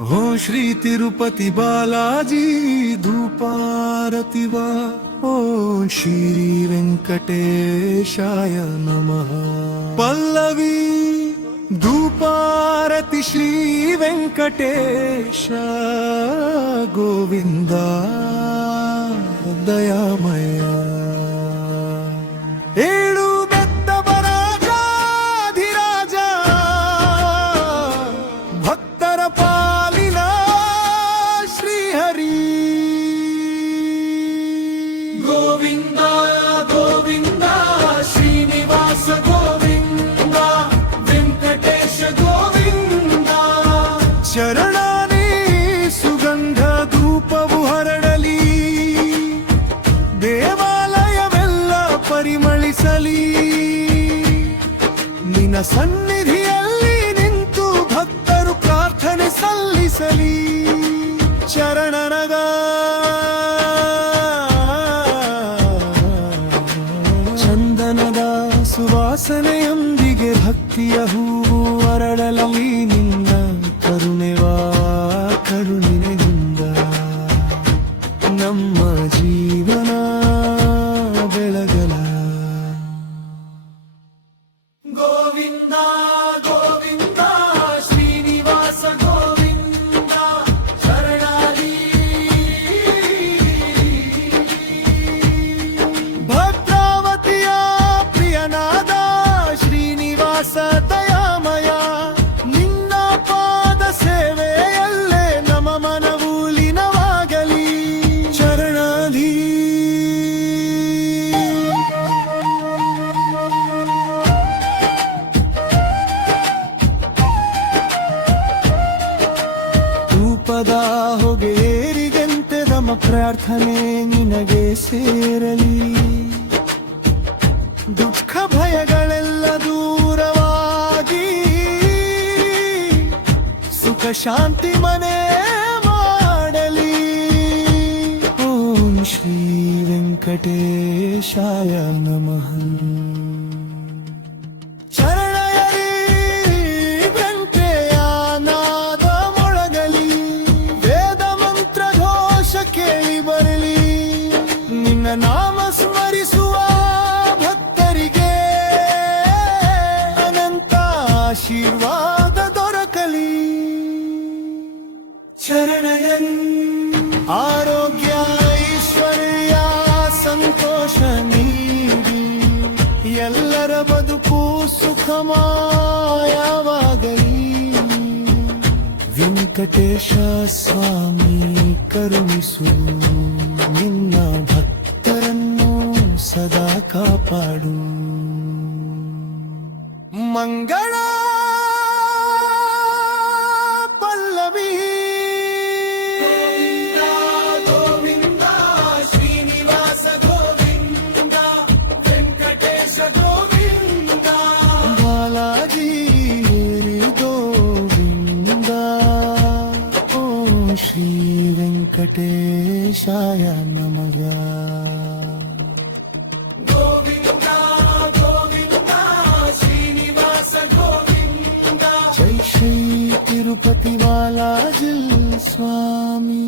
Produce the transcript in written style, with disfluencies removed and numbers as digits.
हो श्री तिरुपति बालाजी धूपारति वा ओम श्री वेंकटेशाय नमः पल्लवी धूपारति श्री वेंकटेश गोविंद दयामय ಏಳು ಬೆತ್ತವರ ರಾಜಾಧಿರಾಜ ಭಕ್ತರ ಪಾಲಿನ ಶ್ರೀಹರಿ ಗೋವಿಂದ ಗೋವಿಂದ ಶ್ರೀನಿವಾಸ ಗೋವಿಂದ ವೆಂಕಟೇಶ ಗೋವಿಂದ ಶರಣಾನಿ ಸುಗಂಧ ಧೂಪವು ಹರಡಲಿ ದೇವಾಲಯವೆಲ್ಲ ಪರಿಮಳಿಸಲಿ ನಿನ್ನ ಸನ್ನಿಧಿಯಲ್ಲಿ ನಿಂತು ಭಕ್ತರು ಪ್ರಾರ್ಥನೆ ಸಲ್ಲಿಸಲಿ ಚರಣನಗ ಚಂದನದ ಸುವಾಸನೆಯೊಂದಿಗೆ ಭಕ್ತಿಯ ಹೂವು ಅರಳಲಿ ನಿನ್ನ ಕರುಣೆವಾ ಕರುಣಿನಿಂದ ನಮ್ಮ ಜೀವನ ಬೆಳಗಲ ಗೋವಿಂದ ಗೋವಿಂದ ಶ್ರೀನಿವಾಸ ಗೋವಿಂದ ಶರಣಾಲಿ ಭದ್ರಾವತಿಯ ಪ್ರಿಯನಾದ ಶ್ರೀನಿವಾಸ ದಯಾಮಯ ನಿನ್ನ ಪಾದ ಸೇವೆಯಲ್ಲೇ ನಮ ಮನವು ಲೀನವಾಗಲಿ ಶರಣಾಲಿ ಧೂಪದ ಹೊಗೆಯೇರಿದಂತೆ ನಮ್ಮ ಪ್ರಾರ್ಥನೆ ನಿನಗೆ ಸೇರಲಿ ದುಃಖ ಭಯಗಳೆಲ್ಲ ದೂರವಾಗಿ ಸುಖ ಶಾಂತಿ ಮನೆ ಮಾಡಲಿ ಓಂ ಶ್ರೀ ವೆಂಕಟೇಶಾಯ ನಮಃ ಶರಣಯರಿ ಗಂಟೆಯ ನಾದ ಮೊಳಗಲಿ ವೇದ ಮಂತ್ರ ಘೋಷ ಕೇಳಿ ಬರಲಿ ನಿನ್ನ ನಾಮ ಸ್ಮರಿಸುವ ಭಕ್ತರಿಗೆ ಅನಂತ ಆಶೀರ್ವಾದ ದೊರಕಲಿ ಶರಣಯರಿ ಆರೋಗ್ಯ ಐಶ್ವರ್ಯ ಸಂತೋಷ ನೀಡಿ ಎಲ್ಲರ ಬದುಕು ಸುಖಮಯವಾಗಲಿ ವೆಂಕಟೇಶ ಸ್ವಾಮಿ ಕರುಣಿಸು ನಿನ್ನ ಭಕ್ತರನ್ನು ಸದಾ ಕಾಪಾಡು ಮಂಗಳ ಪಲ್ಲವಿ ಗೋವಿಂದ ಶ್ರೀನಿವಾಸ ಗೋವಿಂದ ವೆಂಕಟೇಶ ಗೋವಿಂದ ಬಾಲಾಜಿ ಗೋವಿಂದ ಓಂ ಶ್ರೀ ವೆಂಕಟೇಶಾಯ ನಮಃ ಗೋವಿಂದ ಗೋವಿಂದ ಶ್ರೀನಿವಾಸ ಗೋವಿಂದ ಜೈ ಶ್ರೀ ತಿರುಪತಿ ಬಾಲಾಜಿ ಸ್ವಾಮಿ